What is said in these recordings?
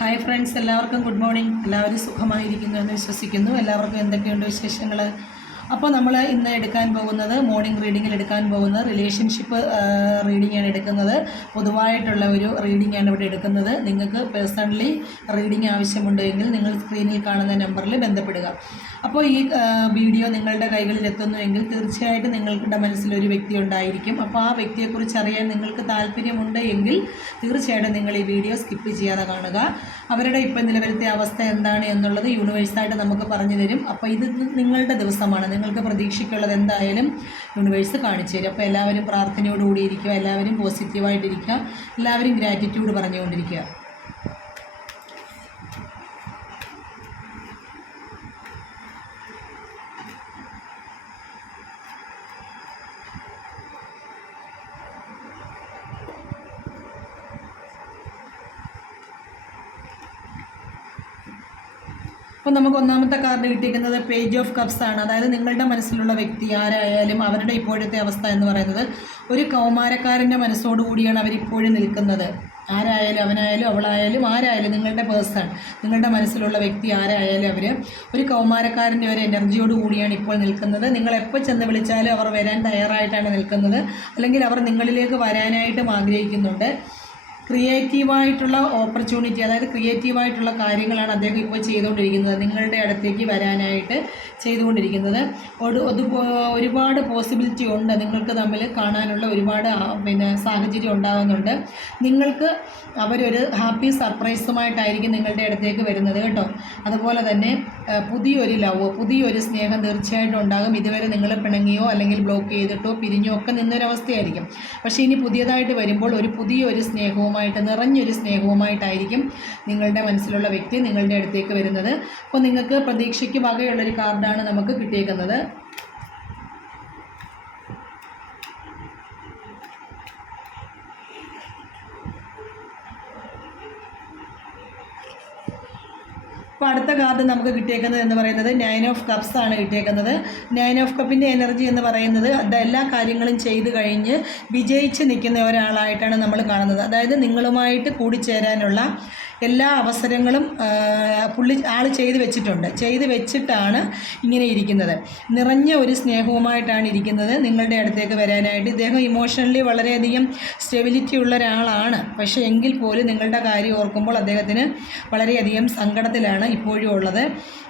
Hi friends, എല്ലാവർക്കും good morning. എല്ലാവരും സുഖമായിരിക്കുന്നു എന്ന് വിശ്വസിക്കുന്നു. എല്ലാവർക്കും എന്തൊക്കെയുണ്ട് വിശേഷങ്ങൾ? അപ്പോൾ നമ്മൾ ഇന്ന് എടുക്കാൻ പോകുന്നത് മോർണിംഗ് റീഡിങ്ങിൽ എടുക്കാൻ പോകുന്നത് റിലേഷൻഷിപ്പ് റീഡിംഗ് ആണ് എടുക്കുന്നത്. പൊതുവായിട്ടുള്ള ഒരു റീഡിംഗ് ആണ് ഇവിടെ എടുക്കുന്നത്. നിങ്ങൾക്ക് പേഴ്സണലി റീഡിംഗ് ആവശ്യമുണ്ടെങ്കിൽ നിങ്ങൾ സ്ക്രീനിൽ കാണുന്ന നമ്പറിൽ ബന്ധപ്പെടുക. അപ്പോൾ ഈ വീഡിയോ നിങ്ങളുടെ കൈകളിൽ എത്തുന്നുവെങ്കിൽ തീർച്ചയായിട്ടും നിങ്ങളുടെ മനസ്സിലൊരു വ്യക്തി ഉണ്ടായിരിക്കും. അപ്പോൾ ആ വ്യക്തിയെക്കുറിച്ച് അറിയാൻ നിങ്ങൾക്ക് താല്പര്യമുണ്ട് എങ്കിൽ തീർച്ചയായിട്ടും നിങ്ങൾ ഈ വീഡിയോ സ്കിപ്പ് ചെയ്യാതെ കാണുക. അവരുടെ ഇപ്പം നിലവിലത്തെ അവസ്ഥ എന്താണ് എന്നുള്ളത് യൂണിവേഴ്സായിട്ട് നമുക്ക് പറഞ്ഞു തരും. അപ്പോൾ ഇത് നിങ്ങളുടെ ദിവസമാണ്. നിങ്ങൾക്ക് പ്രതീക്ഷയ്ക്കുള്ളത് എന്തായാലും യൂണിവേഴ്സ് കാണിച്ചു തരും. അപ്പോൾ എല്ലാവരും പ്രാർത്ഥനയോടുകൂടി ഇരിക്കുക, എല്ലാവരും പോസിറ്റീവായിട്ടിരിക്കുക, എല്ലാവരും ഗ്രാറ്റിറ്റ്യൂഡ് പറഞ്ഞുകൊണ്ടിരിക്കുക. അപ്പോൾ നമുക്ക് ഒന്നാമത്തെ കാർഡ് കിട്ടിയിരിക്കുന്നത് പേജ് ഓഫ് കപ്സ് ആണ്. അതായത് നിങ്ങളുടെ മനസ്സിലുള്ള വ്യക്തി ആരായാലും അവരുടെ ഇപ്പോഴത്തെ അവസ്ഥ എന്ന് പറയുന്നത് ഒരു കൗമാരക്കാരൻ്റെ മനസ്സോടുകൂടിയാണ് അവരിപ്പോഴും നിൽക്കുന്നത്. ആരായാലും, അവനായാലും അവളായാലും ആരായാലും, നിങ്ങളുടെ പേഴ്സൺ, നിങ്ങളുടെ മനസ്സിലുള്ള വ്യക്തി ആരായാലും അവർ ഒരു കൗമാരക്കാരൻ്റെ ഒരു എനർജിയോട് കൂടിയാണ് ഇപ്പോൾ നിൽക്കുന്നത്. നിങ്ങൾ എപ്പോൾ ചെന്ന് വിളിച്ചാലും അവർ വരാൻ തയ്യാറായിട്ടാണ് നിൽക്കുന്നത്, അല്ലെങ്കിൽ അവർ നിങ്ങളിലേക്ക് വരാനായിട്ടും ആഗ്രഹിക്കുന്നുണ്ട്. ക്രിയേറ്റീവായിട്ടുള്ള ഓപ്പർച്യൂണിറ്റി, അതായത് ക്രിയേറ്റീവായിട്ടുള്ള കാര്യങ്ങളാണ് അദ്ദേഹം ഇപ്പോൾ ചെയ്തുകൊണ്ടിരിക്കുന്നത്, നിങ്ങളുടെ അടുത്തേക്ക് വരാനായിട്ട് ചെയ്തുകൊണ്ടിരിക്കുന്നത്. ഒരുപാട് പോസിബിലിറ്റി ഉണ്ട്, നിങ്ങൾക്ക് തമ്മിൽ കാണാനുള്ള ഒരുപാട് സാഹചര്യം ഉണ്ടാകുന്നുണ്ട്. നിങ്ങൾക്ക് അവരൊരു ഹാപ്പി സർപ്രൈസുമായിട്ടായിരിക്കും നിങ്ങളുടെ അടുത്തേക്ക് വരുന്നത് കേട്ടോ. അതുപോലെ തന്നെ പുതിയൊരു ലവ്, പുതിയൊരു സ്നേഹം തീർച്ചയായിട്ടും ഉണ്ടാകും. ഇതുവരെ നിങ്ങൾ പിണങ്ങിയോ അല്ലെങ്കിൽ ബ്ലോക്ക് ചെയ്തിട്ടോ പിരിഞ്ഞോ ഒക്കെ നിന്നൊരവസ്ഥയായിരിക്കും. പക്ഷേ ഇനി പുതിയതായിട്ട് വരുമ്പോൾ ഒരു പുതിയൊരു സ്നേഹവുമായിട്ട്, നിറഞ്ഞൊരു സ്നേഹവുമായിട്ടായിരിക്കും നിങ്ങളുടെ മനസ്സിലുള്ള വ്യക്തി നിങ്ങളുടെ അടുത്തേക്ക് വരുന്നത്. അപ്പോൾ നിങ്ങൾക്ക് പ്രതീക്ഷയ്ക്ക് വകയുള്ളൊരു കാർഡാണ് നമുക്ക് കിട്ടിയേക്കുന്നത്. അപ്പോൾ അടുത്ത കാർഡ് നമുക്ക് കിട്ടിയേക്കുന്നത് എന്ന് പറയുന്നത് 9 ഓഫ് കപ്സ് ആണ് കിട്ടിയേക്കുന്നത്. 9 ഓഫ് കപ്പിൻ്റെ എനർജി എന്ന് പറയുന്നത് എല്ലാ കാര്യങ്ങളും ചെയ്ത് കഴിഞ്ഞ് വിജയിച്ച് നിൽക്കുന്ന ഒരാളായിട്ടാണ് നമ്മൾ കാണുന്നത്. അതായത് നിങ്ങളുമായിട്ട് കൂടിച്ചേരാനുള്ള എല്ലാ അവസരങ്ങളും ആൾ ചെയ്ത് വെച്ചിട്ടാണ് ഇങ്ങനെ ഇരിക്കുന്നത്. നിറഞ്ഞ ഒരു സ്നേഹവുമായിട്ടാണ് ഇരിക്കുന്നത് നിങ്ങളുടെ അടുത്തേക്ക് വരാനായിട്ട്. ഇദ്ദേഹം ഇമോഷണലി വളരെയധികം സ്റ്റെബിലിറ്റി ഉള്ള ഒരാളാണ്. പക്ഷേ എങ്കിൽ പോലും നിങ്ങളുടെ കാര്യം ഓർക്കുമ്പോൾ അദ്ദേഹത്തിന് വളരെയധികം സങ്കടത്തിലാണ് ഇപ്പോഴും ഉള്ളത്.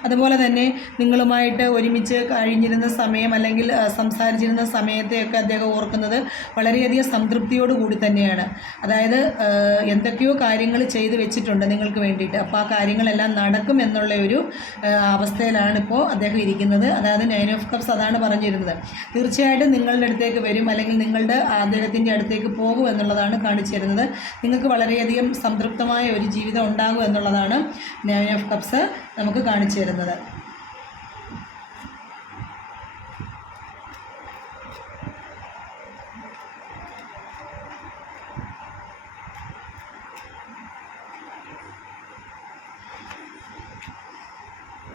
അതുപോലെ തന്നെ നിങ്ങളുമായിട്ട് ഒരുമിച്ച് കഴിഞ്ഞിരുന്ന സമയം അല്ലെങ്കിൽ സംസാരിച്ചിരുന്ന സമയത്തെയൊക്കെ അദ്ദേഹം ഓർക്കുന്നത് വളരെയധികം സംതൃപ്തിയോട് കൂടി തന്നെയാണ്. അതായത് എന്തൊക്കെയോ കാര്യങ്ങൾ ചെയ്ത് വെച്ചിട്ടുണ്ട് നിങ്ങൾക്ക് വേണ്ടിയിട്ട്. അപ്പോൾ ആ കാര്യങ്ങളെല്ലാം നടക്കും എന്നുള്ള ഒരു അവസ്ഥയിലാണ് ഇപ്പോൾ അദ്ദേഹം ഇരിക്കുന്നത്. അതായത് 9 ഓഫ് കപ്സ് അതാണ് പറഞ്ഞിരുന്നത്. തീർച്ചയായിട്ടും നിങ്ങളുടെ അടുത്തേക്ക് വരും, അല്ലെങ്കിൽ നിങ്ങളുടെ അദ്ദേഹത്തിൻ്റെ അടുത്തേക്ക് പോകും എന്നുള്ളതാണ് കാണിച്ചു തരുന്നത്. നിങ്ങൾക്ക് വളരെയധികം സംതൃപ്തമായ ഒരു ജീവിതം ഉണ്ടാകും എന്നുള്ളതാണ് 9 ഓഫ് കപ്സ് നമുക്ക് കാണിച്ചു തരുന്നത്.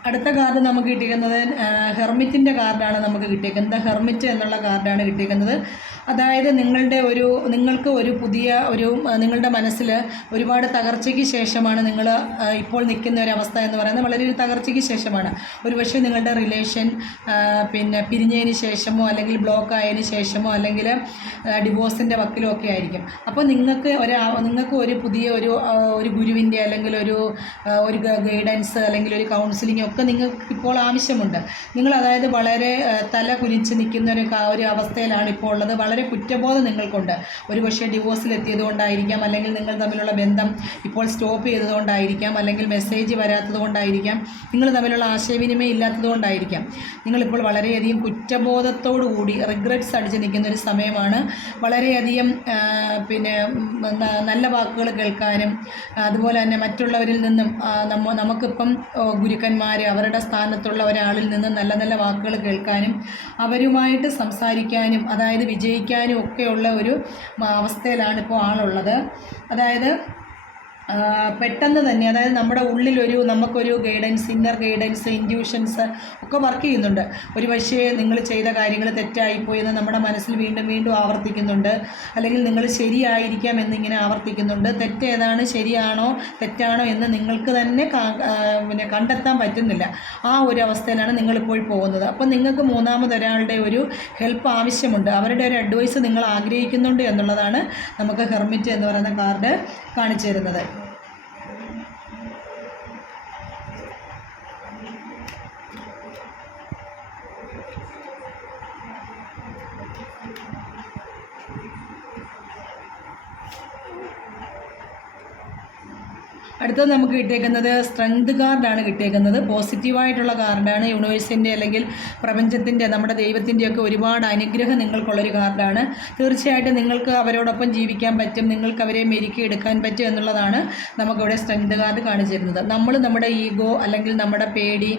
അടുത്ത കാർഡ് നമുക്ക് കിട്ടിയിരിക്കുന്നത് ഹെർമിറ്റിൻ്റെ കാർഡാണ് നമുക്ക് കിട്ടിയിരിക്കുന്നത്. ഹെർമിറ്റ് എന്നുള്ള കാർഡാണ് കിട്ടിയിരിക്കുന്നത്. അതായത് നിങ്ങൾക്ക് ഒരു പുതിയ നിങ്ങളുടെ മനസ്സിൽ ഒരുപാട് തകർച്ചയ്ക്ക് ശേഷമാണ് നിങ്ങൾ ഇപ്പോൾ നിൽക്കുന്ന ഒരവസ്ഥ എന്ന് പറയുന്നത്. വളരെ ഒരു തകർച്ചയ്ക്ക് ശേഷമാണ്. ഒരുപക്ഷെ നിങ്ങളുടെ റിലേഷൻ പിരിഞ്ഞതിന് ശേഷമോ അല്ലെങ്കിൽ ബ്ലോക്ക് ആയതിന് ശേഷമോ അല്ലെങ്കിൽ ഡിവോഴ്സിൻ്റെ വക്കിലോ ഒക്കെ ആയിരിക്കും. അപ്പോൾ നിങ്ങൾക്ക് ഒരു പുതിയ ഒരു ഗുരുവിൻ്റെ അല്ലെങ്കിൽ ഒരു ഗൈഡൻസ് അല്ലെങ്കിൽ ഒരു കൗൺസിലിംഗ് ഒക്കെ നിങ്ങൾക്ക് ഇപ്പോൾ ആവശ്യമുണ്ട്. അതായത് വളരെ തല കുനിച്ച് നിൽക്കുന്ന ഒരു അവസ്ഥയിലാണ് ഇപ്പോൾ ഉള്ളത്. വളരെ കുറ്റബോധം നിങ്ങൾക്കുണ്ട്. ഒരുപക്ഷെ ഡിവോഴ്സിലെത്തിയത് കൊണ്ടായിരിക്കാം, അല്ലെങ്കിൽ നിങ്ങൾ തമ്മിലുള്ള ബന്ധം ഇപ്പോൾ സ്റ്റോപ്പ് ചെയ്തതുകൊണ്ടായിരിക്കാം, അല്ലെങ്കിൽ മെസ്സേജ് വരാത്തത് കൊണ്ടായിരിക്കാം, നിങ്ങൾ തമ്മിലുള്ള ആശയവിനിമയം ഇല്ലാത്തത് കൊണ്ടായിരിക്കാം. നിങ്ങളിപ്പോൾ വളരെയധികം കുറ്റബോധത്തോടു കൂടി റിഗ്രറ്റ്സ് അടിച്ച് നിൽക്കുന്ന ഒരു സമയമാണ്. വളരെയധികം നല്ല വാക്കുകൾ കേൾക്കാനും അതുപോലെ തന്നെ മറ്റുള്ളവരിൽ നിന്നും നമുക്കിപ്പം ഗുരുക്കന്മാർ, അവരുടെ സ്ഥാനത്തുള്ള ഒരാളിൽ നിന്ന് നല്ല നല്ല വാക്കുകൾ കേൾക്കാനും അവരുമായിട്ട് സംസാരിക്കാനും അതായത് വിജയിക്കാനും ഒക്കെയുള്ള ഒരു അവസ്ഥയിലാണ് ഇപ്പോൾ ആളുള്ളത്. അതായത് പെട്ടെന്ന് തന്നെ, അതായത് നമ്മുടെ ഉള്ളിലൊരു നമുക്കൊരു ഗൈഡൻസ്, ഇന്നർ ഗൈഡൻസ്, ഇൻറ്റ്യൂഷൻസ് ഒക്കെ വർക്ക് ചെയ്യുന്നുണ്ട്. ഒരു പക്ഷേ നിങ്ങൾ ചെയ്ത കാര്യങ്ങൾ തെറ്റായിപ്പോയെന്ന് നമ്മുടെ മനസ്സിൽ വീണ്ടും വീണ്ടും ആവർത്തിക്കുന്നുണ്ട്. അല്ലെങ്കിൽ നിങ്ങൾ ശരിയായിരിക്കാം എന്നിങ്ങനെ ആവർത്തിക്കുന്നുണ്ട്. തെറ്റേതാണ്, ശരിയാണോ തെറ്റാണോ എന്ന് നിങ്ങൾക്ക് തന്നെ കണ്ടെത്താൻ പറ്റുന്നില്ല. ആ ഒരു അവസ്ഥയിലാണ് നിങ്ങളിപ്പോൾ പോകുന്നത്. അപ്പം നിങ്ങൾക്ക് മൂന്നാമതൊരാളുടെ ഒരു ഹെൽപ്പ് ആവശ്യമുണ്ട്. അവരുടെ ഒരു അഡ്വൈസ് നിങ്ങൾ ആഗ്രഹിക്കുന്നുണ്ട് എന്നുള്ളതാണ് നമുക്ക് ഹെർമിറ്റ് എന്ന് പറയുന്ന കാർഡ് കാണിച്ചു തരുന്നത്. അടുത്തത് നമുക്ക് കിട്ടിയേക്കുന്നത് സ്ട്രെങ്ത് കാർഡാണ് കിട്ടിയേക്കുന്നത്. പോസിറ്റീവായിട്ടുള്ള കാർഡാണ്. യൂണിവേഴ്സിൻ്റെ അല്ലെങ്കിൽ പ്രപഞ്ചത്തിൻ്റെ, നമ്മുടെ ദൈവത്തിൻ്റെയൊക്കെ ഒരുപാട് അനുഗ്രഹം നിങ്ങൾക്കുള്ളൊരു കാർഡാണ്. തീർച്ചയായിട്ടും നിങ്ങൾക്ക് അവരോടൊപ്പം ജീവിക്കാൻ പറ്റും, നിങ്ങൾക്ക് അവരെ മെരുക്കി എടുക്കാൻ പറ്റും എന്നുള്ളതാണ് നമുക്കിവിടെ സ്ട്രെങ്ത് കാർഡ് കാണിച്ചു തരുന്നത്. നമ്മൾ നമ്മുടെ ഈഗോ അല്ലെങ്കിൽ നമ്മുടെ പേടി,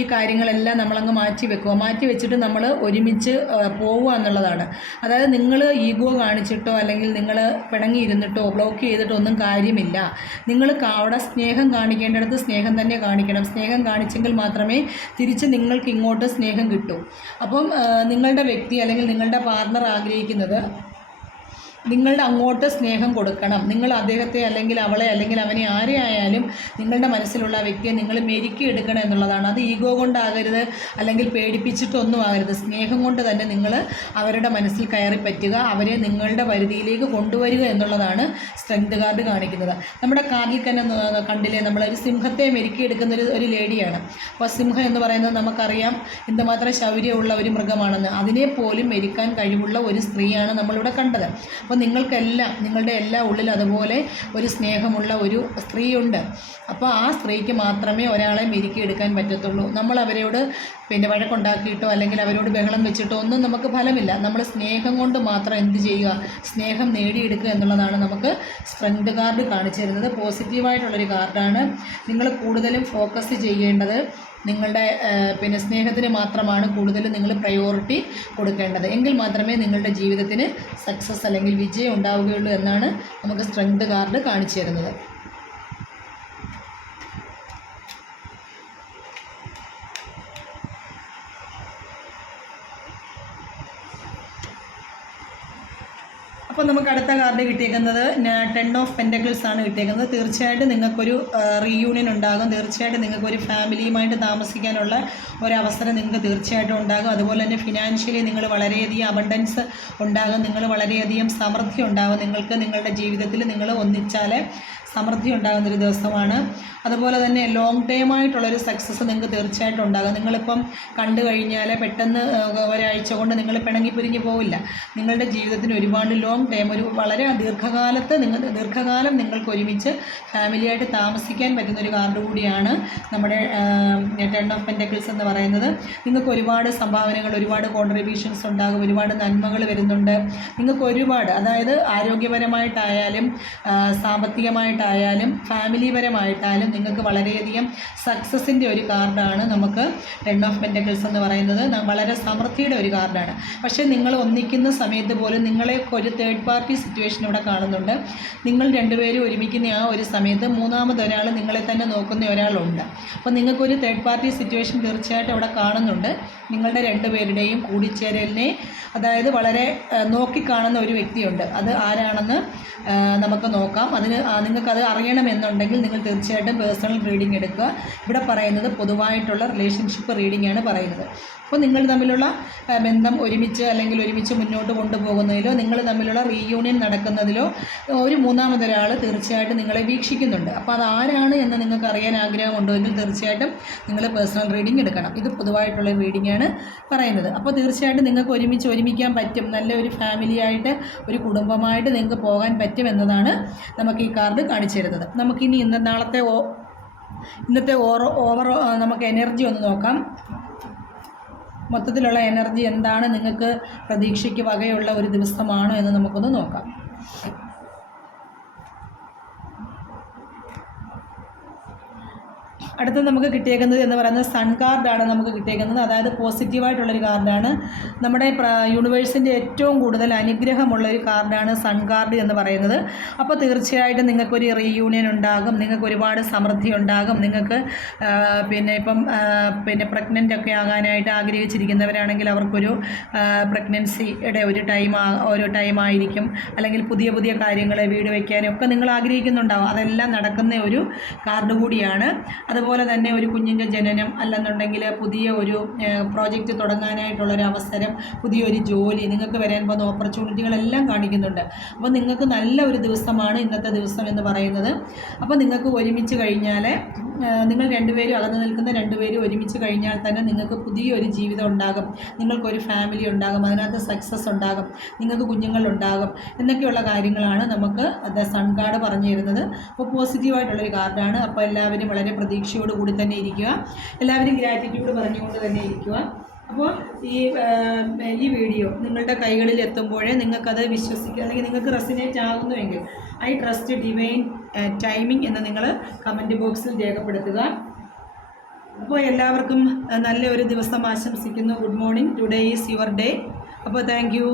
ഈ കാര്യങ്ങളെല്ലാം നമ്മളങ്ങ് മാറ്റി വെക്കുക. മാറ്റി വെച്ചിട്ട് നമ്മൾ ഒരുമിച്ച് പോവുക എന്നുള്ളതാണ്. അതായത് നിങ്ങൾ ഈഗോ കാണിച്ചിട്ടോ അല്ലെങ്കിൽ നിങ്ങൾ പിണങ്ങിയിരുന്നിട്ടോ ബ്ലോക്ക് ചെയ്തിട്ടോ ഒന്നും കാര്യമില്ല. നിങ്ങൾ അവിടെ സ്നേഹം കാണിക്കേണ്ടിടത്ത് സ്നേഹം തന്നെ കാണിക്കണം. സ്നേഹം കാണിച്ചെങ്കിൽ മാത്രമേ തിരിച്ച് നിങ്ങൾക്ക് ഇങ്ങോട്ട് സ്നേഹം കിട്ടൂ. അപ്പം നിങ്ങളുടെ വ്യക്തി അല്ലെങ്കിൽ നിങ്ങളുടെ പാർട്ണർ ആഗ്രഹിക്കുന്നത് നിങ്ങളുടെ അങ്ങോട്ട് സ്നേഹം കൊടുക്കണം. നിങ്ങൾ അദ്ദേഹത്തെ അല്ലെങ്കിൽ അവളെ അല്ലെങ്കിൽ അവനെ ആരെ ആയാലും നിങ്ങളുടെ മനസ്സിലുള്ള വ്യക്തിയെ നിങ്ങൾ മെരുക്കി എടുക്കണം എന്നുള്ളതാണ്. അത് ഈഗോ കൊണ്ടാകരുത്, അല്ലെങ്കിൽ പേടിപ്പിച്ചിട്ടൊന്നും ആകരുത്. സ്നേഹം കൊണ്ട് തന്നെ നിങ്ങൾ അവരുടെ മനസ്സിൽ കയറി പറ്റുക, അവരെ നിങ്ങളുടെ പരിധിയിലേക്ക് കൊണ്ടുവരിക എന്നുള്ളതാണ് സ്ട്രെങ്ത് കാർഡ് കാണിക്കുന്നത്. നമ്മുടെ കാർഡിൽ തന്നെ കണ്ടില്ലേ, നമ്മളൊരു സിംഹത്തെ മെരുക്കി എടുക്കുന്ന ഒരു ലേഡിയാണ്. അപ്പോൾ സിംഹം എന്ന് പറയുന്നത് നമുക്കറിയാം എന്തുമാത്രം ശൗര്യമുള്ള ഒരു മൃഗമാണെന്ന്. അതിനെ പോലും മെരുക്കാൻ കഴിവുള്ള ഒരു സ്ത്രീയാണ് നമ്മളിവിടെ കണ്ടത്. അപ്പോൾ നിങ്ങൾക്കെല്ലാം, നിങ്ങളുടെ എല്ലാ ഉള്ളിൽ അതുപോലെ ഒരു സ്നേഹമുള്ള ഒരു സ്ത്രീയുണ്ട്. അപ്പോൾ ആ സ്ത്രീക്ക് മാത്രമേ ഒരാളെ മെരുക്കിയെടുക്കാൻ പറ്റത്തുള്ളൂ. നമ്മൾ അവരോട് വഴക്കുണ്ടാക്കിയിട്ടോ അല്ലെങ്കിൽ അവരോട് ബഹളം വെച്ചിട്ടോ ഒന്നും നമുക്ക് ഫലമില്ല. നമ്മൾ സ്നേഹം കൊണ്ട് മാത്രം എന്ത് ചെയ്യുക, സ്നേഹം നേടിയെടുക്കുക എന്നുള്ളതാണ് നമുക്ക് സ്ട്രെങ്ത് കാർഡ് കാണിച്ചു തരുന്നത്. പോസിറ്റീവായിട്ടുള്ളൊരു കാർഡാണ്. നിങ്ങൾ കൂടുതലും ഫോക്കസ് ചെയ്യേണ്ടത് നിങ്ങളുടെ സ്നേഹത്തിന് മാത്രമാണ് കൂടുതലും നിങ്ങൾ പ്രയോറിറ്റി കൊടുക്കേണ്ടത്. എങ്കിൽ മാത്രമേ നിങ്ങളുടെ ജീവിതത്തിന് സക്സസ് അല്ലെങ്കിൽ വിജയം ഉണ്ടാവുകയുള്ളൂ എന്നാണ് നമുക്ക് സ്ട്രെങ്ത് കാർഡ് കാണിച്ചു തരുന്നത്. അപ്പോൾ നമുക്ക് അടുത്ത കാർഡ് കിട്ടിയേക്കുന്നത് 10 ഓഫ് പെൻറ്റക്കിൾസ് ആണ് കിട്ടിയേക്കുന്നത്. തീർച്ചയായിട്ടും നിങ്ങൾക്കൊരു റീയൂണിയൻ ഉണ്ടാകും. തീർച്ചയായിട്ടും നിങ്ങൾക്കൊരു ഫാമിലിയുമായിട്ട് താമസിക്കാനുള്ള ഒരവസരം നിങ്ങൾക്ക് തീർച്ചയായിട്ടും ഉണ്ടാകും. അതുപോലെ തന്നെ ഫിനാൻഷ്യലി നിങ്ങൾ വളരെയധികം അബണ്ടൻസ് ഉണ്ടാകും. നിങ്ങൾ വളരെയധികം സമൃദ്ധി ഉണ്ടാകും. നിങ്ങൾക്ക് നിങ്ങളുടെ ജീവിതത്തിൽ നിങ്ങൾ ഒന്നിച്ചാൽ സമൃദ്ധി ഉണ്ടാകുന്നൊരു ദിവസമാണ്. അതുപോലെ തന്നെ ലോങ് ടൈം ആയിട്ടുള്ളൊരു സക്സസ് നിങ്ങൾക്ക് തീർച്ചയായിട്ടും ഉണ്ടാകും. നിങ്ങളിപ്പം കണ്ടു കഴിഞ്ഞാൽ പെട്ടെന്ന് ഒരാഴ്ച കൊണ്ട് നിങ്ങൾ പിണങ്ങി പിരിഞ്ഞു പോവില്ല. നിങ്ങളുടെ ജീവിതത്തിന് ഒരുപാട് ലോങ് ടൈം, ഒരു വളരെ ദീർഘകാലം നിങ്ങൾക്ക് ഒരുമിച്ച് ഫാമിലിയായിട്ട് താമസിക്കാൻ പറ്റുന്നൊരു കാർഡ് കൂടിയാണ് നമ്മുടെ 10 ഓഫ് പെൻറ്റക്കിൾസ് എന്ന് പറയുന്നത്. നിങ്ങൾക്ക് ഒരുപാട് സംഭാവനകൾ, ഒരുപാട് കോൺട്രിബ്യൂഷൻസ് ഉണ്ടാകും, ഒരുപാട് നന്മകൾ വരുന്നുണ്ട്. നിങ്ങൾക്ക് ഒരുപാട്, അതായത് ആരോഗ്യപരമായിട്ടായാലും സാമ്പത്തികമായിട്ടായാലും ഫാമിലി പരമായിട്ടായാലും നിങ്ങൾക്ക് വളരെയധികം സക്സസിൻ്റെ ഒരു കാർഡാണ് നമുക്ക് 10 ഓഫ് പെൻറ്റക്കിൾസ് എന്ന് പറയുന്നത്. വളരെ സമൃദ്ധിയുടെ ഒരു കാർഡാണ്. പക്ഷേ നിങ്ങൾ ഒന്നിക്കുന്ന സമയത്ത് പോലും നിങ്ങളെ ഒരു തേർഡ് പാർട്ടി സിറ്റുവേഷൻ ഇവിടെ കാണുന്നുണ്ട്. നിങ്ങൾ രണ്ടുപേരും ഒരുമിക്കുന്ന ആ ഒരു സമയത്ത് മൂന്നാമതൊരാൾ നിങ്ങളെ തന്നെ നോക്കുന്ന ഒരാളുണ്ട്. അപ്പോൾ നിങ്ങൾക്കൊരു തേർഡ് പാർട്ടി സിറ്റുവേഷൻ തീർച്ചയായിട്ടും അവിടെ കാണുന്നുണ്ട്. നിങ്ങളുടെ രണ്ടുപേരുടെയും കൂടിച്ചേരലിനെ, അതായത് വളരെ നോക്കിക്കാണുന്ന ഒരു വ്യക്തിയുണ്ട്. അത് ആരാണെന്ന് നമുക്ക് നോക്കാം. അതിന് നിങ്ങൾക്കത് അറിയണമെന്നുണ്ടെങ്കിൽ നിങ്ങൾ തീർച്ചയായിട്ടും പേഴ്സണൽ റീഡിംഗ് എടുക്കുക. ഇവിടെ പറയുന്നത് പൊതുവായിട്ടുള്ള റിലേഷൻഷിപ്പ് റീഡിംഗ് ആണ് പറയുന്നത്. അപ്പോൾ നിങ്ങൾ തമ്മിലുള്ള ബന്ധം ഒരുമിച്ച് മുന്നോട്ട് കൊണ്ടുപോകുന്നതിലോ നിങ്ങൾ തമ്മിലുള്ള റീയൂണിയൻ നടക്കുന്നതിലോ ഒരു മൂന്നാമതൊരാൾ തീർച്ചയായിട്ടും നിങ്ങളെ വീക്ഷിക്കുന്നുണ്ട്. അപ്പോൾ അതാരാണ് എന്ന് നിങ്ങൾക്ക് അറിയാൻ ആഗ്രഹമുണ്ടോ എങ്കിൽ തീർച്ചയായിട്ടും നിങ്ങൾ പേഴ്സണൽ റീഡിംഗ് എടുക്കണം. ഇത് പൊതുവായിട്ടുള്ള റീഡിംഗ് ആണ് പറയുന്നത്. അപ്പോൾ തീർച്ചയായിട്ടും നിങ്ങൾക്ക് ഒരുമിക്കാൻ പറ്റും. നല്ലൊരു ഫാമിലിയായിട്ട്, ഒരു കുടുംബമായിട്ട് നിങ്ങൾക്ക് പോകാൻ പറ്റും എന്നതാണ് നമുക്ക് ഈ കാർഡ് കാണിച്ചു തരുന്നത്. നമുക്കിനി ഇന്നത്തെ ഓവർ നമുക്ക് എനർജി ഒന്ന് നോക്കാം. മൊത്തത്തിലുള്ള എനർജി എന്താണ്, നിങ്ങൾക്ക് പ്രതീക്ഷയ്ക്ക് വകയുള്ള ഒരു ദിവസമാണോ എന്ന് നമുക്കൊന്ന് നോക്കാം. അടുത്ത് നമുക്ക് കിട്ടിയേക്കുന്നത് എന്ന് പറയുന്നത് സൺ കാർഡാണ് നമുക്ക് കിട്ടിയേക്കുന്നത്. അതായത് പോസിറ്റീവായിട്ടുള്ളൊരു കാർഡാണ്. നമ്മുടെ യൂണിവേഴ്സിൻ്റെ ഏറ്റവും കൂടുതൽ അനുഗ്രഹമുള്ളൊരു കാർഡാണ് സൺ കാർഡ് എന്ന് പറയുന്നത്. അപ്പോൾ തീർച്ചയായിട്ടും നിങ്ങൾക്കൊരു റീയൂണിയൻ ഉണ്ടാകും, നിങ്ങൾക്ക് ഒരുപാട് സമൃദ്ധി ഉണ്ടാകും. നിങ്ങൾക്ക് ഇപ്പം പ്രഗ്നൻ്റ് ഒക്കെ ആകാനായിട്ട് ആഗ്രഹിച്ചിരിക്കുന്നവരാണെങ്കിൽ അവർക്കൊരു പ്രഗ്നൻസിയുടെ ഒരു ടൈമായിരിക്കും. അല്ലെങ്കിൽ പുതിയ പുതിയ കാര്യങ്ങൾ വീട് വയ്ക്കാനും ഒക്കെ നിങ്ങൾ ആഗ്രഹിക്കുന്നുണ്ടാവും. അതെല്ലാം നടക്കുന്ന ഒരു കാർഡ് കൂടിയാണ്. അതുപോലെ തന്നെ ഒരു കുഞ്ഞിൻ്റെ ജനനം, അല്ലെന്നുണ്ടെങ്കിൽ പുതിയ ഒരു പ്രോജക്റ്റ് തുടങ്ങാനായിട്ടുള്ളൊരു അവസരം, പുതിയൊരു ജോലി, നിങ്ങൾക്ക് വരാൻ പോകുന്ന ഓപ്പർച്യൂണിറ്റികളെല്ലാം കാണിക്കുന്നുണ്ട്. അപ്പോൾ നിങ്ങൾക്ക് നല്ല ഒരു ദിവസമാണ് ഇന്നത്തെ ദിവസം എന്ന് പറയുന്നത്. അപ്പോൾ നിങ്ങൾക്ക് ഒരുമിച്ച് കഴിഞ്ഞാൽ, നിങ്ങൾ രണ്ടുപേരും അകന്നു നിൽക്കുന്ന രണ്ടുപേരും ഒരുമിച്ച് കഴിഞ്ഞാൽ തന്നെ നിങ്ങൾക്ക് പുതിയൊരു ജീവിതം ഉണ്ടാകും, നിങ്ങൾക്കൊരു ഫാമിലി ഉണ്ടാകും, അതിനകത്ത് സക്സസ് ഉണ്ടാകും, നിങ്ങൾക്ക് കുഞ്ഞുങ്ങളുണ്ടാകും എന്നൊക്കെയുള്ള കാര്യങ്ങളാണ് നമുക്ക് സൺ കാർഡ് പറഞ്ഞു തരുന്നത്. അപ്പോൾ പോസിറ്റീവായിട്ടുള്ളൊരു കാർഡാണ്. അപ്പോൾ എല്ലാവരും വളരെ പ്രതീക്ഷയോട് കൂടി തന്നെ ഇരിക്കുക, എല്ലാവരും ഗ്രാറ്റിറ്റ്യൂഡ് പറഞ്ഞുകൊണ്ട് തന്നെ ഇരിക്കുക. അപ്പോൾ ഈ വീഡിയോ നിങ്ങളുടെ കൈകളിൽ എത്തുമ്പോഴേ നിങ്ങൾക്കത് വിശ്വസിക്കുക, അല്ലെങ്കിൽ നിങ്ങൾക്ക് റെസിനേറ്റ് ആകുന്നുവെങ്കിൽ ഐ ട്രസ്റ്റ് ഡിവൈൻ ടൈമിംഗ് എന്ന് നിങ്ങൾ കമൻറ്റ് ബോക്സിൽ രേഖപ്പെടുത്തുക. അപ്പോൾ എല്ലാവർക്കും നല്ലൊരു ദിവസം ആശംസിക്കുന്നു. Good morning. Today is your day. അപ്പോൾ താങ്ക് യു.